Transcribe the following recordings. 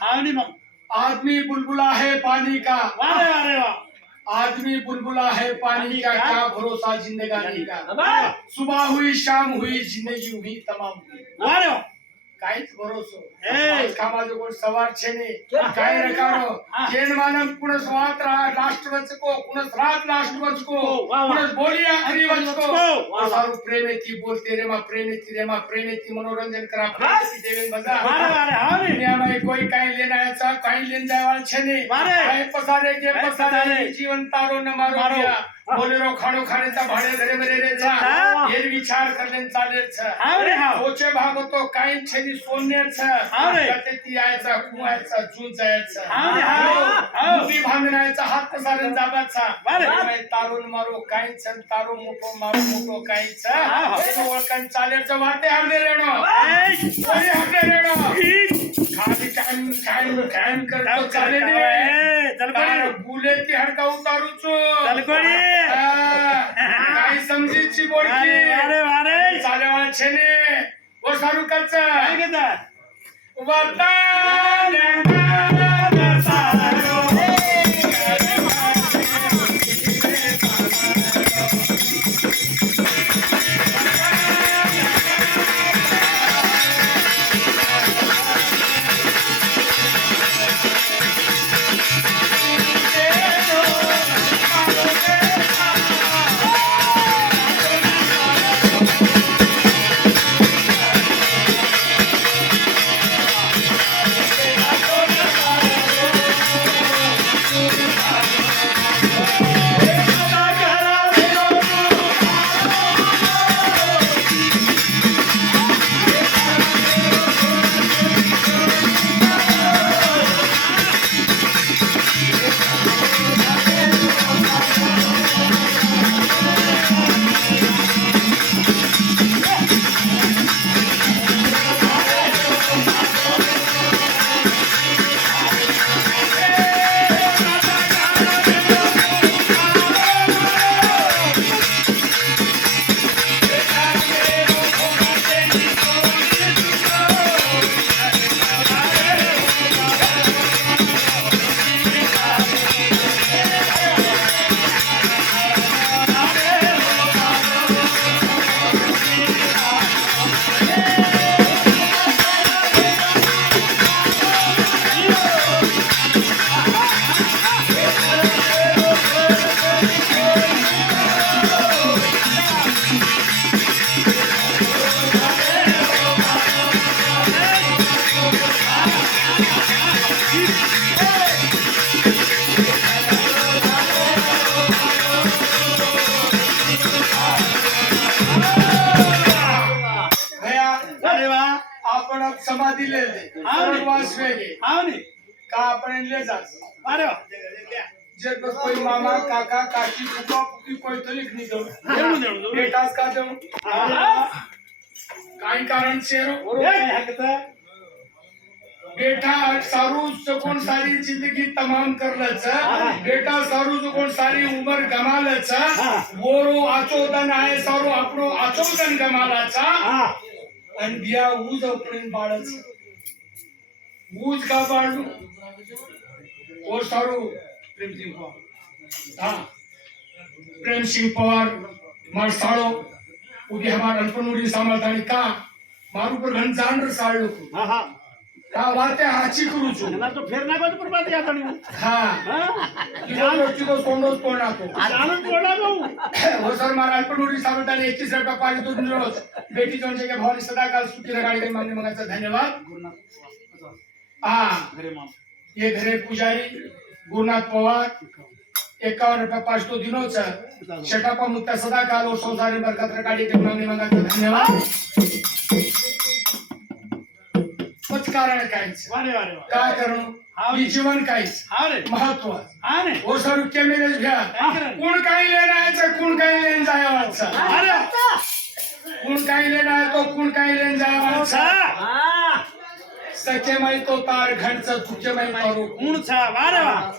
हा नाही मग आदमी बुलबुला है पानी का, वारे वाह आदमी बुलबुला है पानी का, क्या भरोसा जिंदगानी का, वाह सुबह हुई शाम हुई जिंदगी हुई तमाम हुई, वारे वाह काहीच भरोસો એ કામાજો કોઈ સવાર છે ને કાય રકારો જેન માનમ કુણસ વાત લાસ્ટ વચકો કુણસ રાત લાસ્ટ વચકો કુણસ બોલી આખરી વચકો સારું પ્રેમેથી બોલતે રેમાં પ્રેમેથી મનોરંજન કરા પ્રેમેથી દેવેન મજા વારે વારે હા ને દુનિયામાં કોઈ કાઈ લેના આયા કાઈ લેન જાયવાળ છે ને કાઈ પસારે જે પસારે જીવન તારો ન મારો ગયા બોલેરો ખાડો ખાડેचा भाडे घरे बरे रे जा हे विचार करलेन चालेल छ हावरे हाव सोचे भागतो काही छेनी सोन्याच छ हावरे कते ती यायचा कुवायचा जून जायचा हावरे हाव मुठी भांगण्याचा हात पसारेन जाबाचा वारे तारून मारो काही छन तारो मोठो मारो मोठो काही छ हे ओळखन चालेल छ वाटे हरदे रेणो कोणी हरदे रेणो खाली कायम करतो चाले ने चल कोणी बुले ती हडका उतारू छो चल कोणी काही समजीची बोलकी वारे वारे चालेवाळ छेने ओ सारू कच्च काय घेता वाटा समाधी ले वास वेगे हाव ने का आपण ले जास वारे वाह जे बस कोई मामा काका काकी फुफा फुफी कोई तो लिख नहीं दो देऊ बेटास का दो काही कारण शेरो बेटा सारू चकोन सारी जिंदगी तमाम करलच बेटा सारू चकोन सारी उमर गमालच गोरो आचोदन आहे सारू आपणो आचोदन गमालाचा आणि बिया ऊज अपडेन बाळच ऊज का बाळू ओ सारू प्रेमसिंग पवार हा प्रेमसिंग पवार मार साळो उभी हमार अल्पनुरी सांभाळतानी का मारू पर घन जाण साळलो हा हा का वाते हाची करू छु ना तो फिर ना कोण पर या तणी हा जान लोची तो सोंडोस कोणा तो जानून कोणा भाऊ हो सर मार अल्पनुरी सांभाळतानी 21 रुपया पाणी तो दिलोच बेटी जोनचे के भावनी सदा काल सुखी रगाडी के मागणे मगाचा धन्यवाद हा घरे माम ये घरे पुजारी गुरुनाथ पवार 51 रुपया पाच तो दिनोच शटापा मुक्ता सदा काल और संसारी बरकत रगाडी के मागणे मगाचा धन्यवाद कुछ कारण काहीच वारे वारे काय करणं ही जीवन काहीच हाव रे महत्व हा ने ओ सर कॅमेरेज घ्या कोण काही लेनायचं कोण काही लेन जायवाचं अरे कोण काही लेनाय तो कोण काही लेन जायवाचं सचे माई तो तार घणचं तुझे माई तारो कोण छा वारे वाह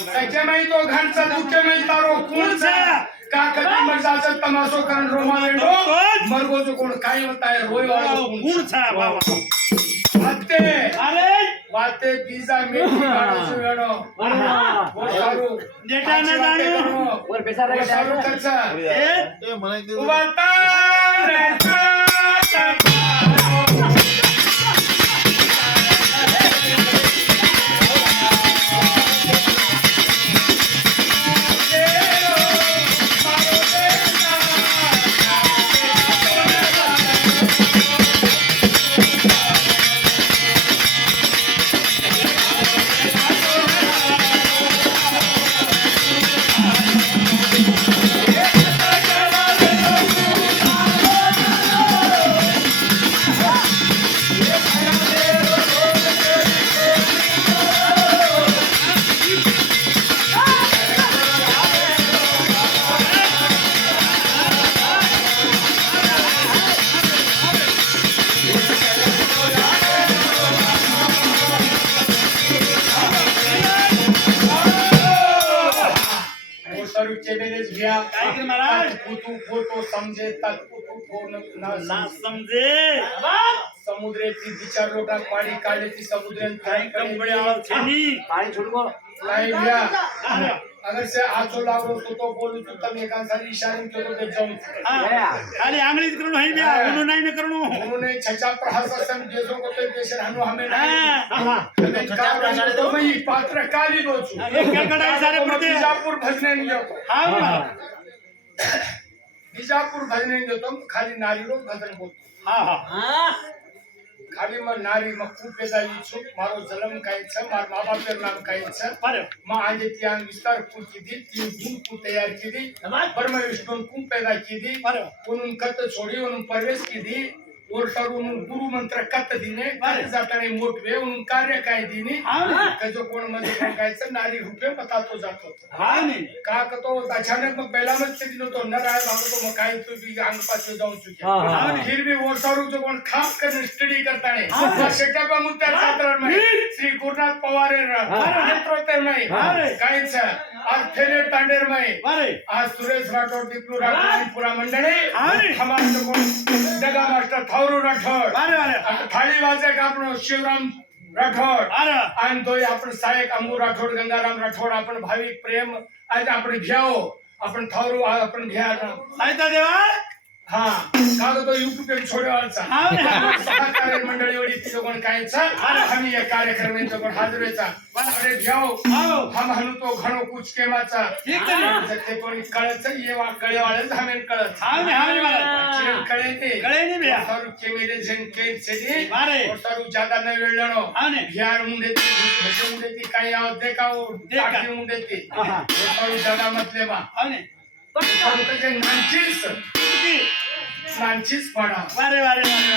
सचे माई तो घणचं तुझे माई तारो कोण छा का कधी मजाचं तमाशो करण रोमालेंडो मरगोजो कोण काही होताय रोय वाळो कोण छा वाह वाह वाते वाते बीजा मेथी काढायचं वेणो वो सारू नेटानं जाणू. वो सारू कच्चा ए, वाता नेटा सारू चेमेलेच घ्या काय की महाराज? तू फोटो समजे तू फोन ना ना समजे समुद्राची विचार लोटा पाणी काढले ती समुद्रात काही कंपनी आवाज छेनी. नाही घ्या अगर से आचो लागलो तो बोलू तू तम एकांसारी इशारे केलो ते जाऊन हा. खाली आंगळीत करून होई ब्या म्हणून नाही न करू. उन्होंने छछा प्रहार सम देशों को तो देश रहनो हमें हा. नहीं का रहनो तो मैं पात्र काली दोचू एक कडकडा सारे पुरते. बीजापुर भजने नहीं जातो हा महाराज. बीजापुर भजने नहीं जातो खाली नारी रो भजन बोलतो हा हा. खाली मग नारी मग खूप पैदा इच्छुक मारो जन्म कायचं मार मा बापेर नाम कायचं बरं. मग आजे ती अंग विस्तार खूप किती ती गुण खूप तयार केली परम विष्णू खूप पैदा केली बरं. म्हणून कत छोडी म्हणून प्रवेश केली और सरून गुरु मंत्र कत दिने कत जाताने मोठवे म्हणून कार्य काय दिने हा ना. कजो कोण मध्ये कायचं नारी रुपये पतातो जातो हा नाही. का तो अचानक मग पहिला मग ते दिलो तो न राय भागतो मग काय तू बी अंग पाचवे जाऊन चुक्या आणि हिरवी ओसारू जो कोण खास करून स्टडी करताने शेटापा मुद्दा सातरा में श्री गुरुनाथ पवार नेतृत्व में कायच आज फेरे तांडेर में बरं. आज सुरेश राठोड दीपू राठोड आणि पुरा मंडळी आणि हमारे कोण दगा मास्टर थावरू राठोड बरं बरं. आता थाळी वाजक आपण शिवराम राठोड बरं. आणि तो आपण सहायक अंबू राठोड गंगाराम राठोड आपण भाविक प्रेम आज आपण घ्याओ आपण थावरू आपण घ्या ना साहित्य देवा. हा का तो युट्यूब पे छोडेवाळचा हा ना. सहकारी मंडळी वडी तिथं कोण कायचा आम्ही या कार्यक्रमांचा कोण हाजरेचा अरे घ्याओ हो. हम हनु तो घणो कुछ केमाचा ठीक आहे. ते कोणी कळच ये वा कळेवाळच हमेन कळच हा नाही हा नाही महाराज. चेन कळे ते कळे नाही ब्या. सारू केमेले जन केन सेदी मारे. और सारू ज्यादा न वेळणो हा नाही. बिहार मुंडे ती भजे मुंडे ती काय आव देखाओ देखा. टाकी मुंडे ती हा हा. सारू ज्यादा मतले मा हा नाही. सारू ते नांचीस किती? नांचीस पडा वारे वारे वारे.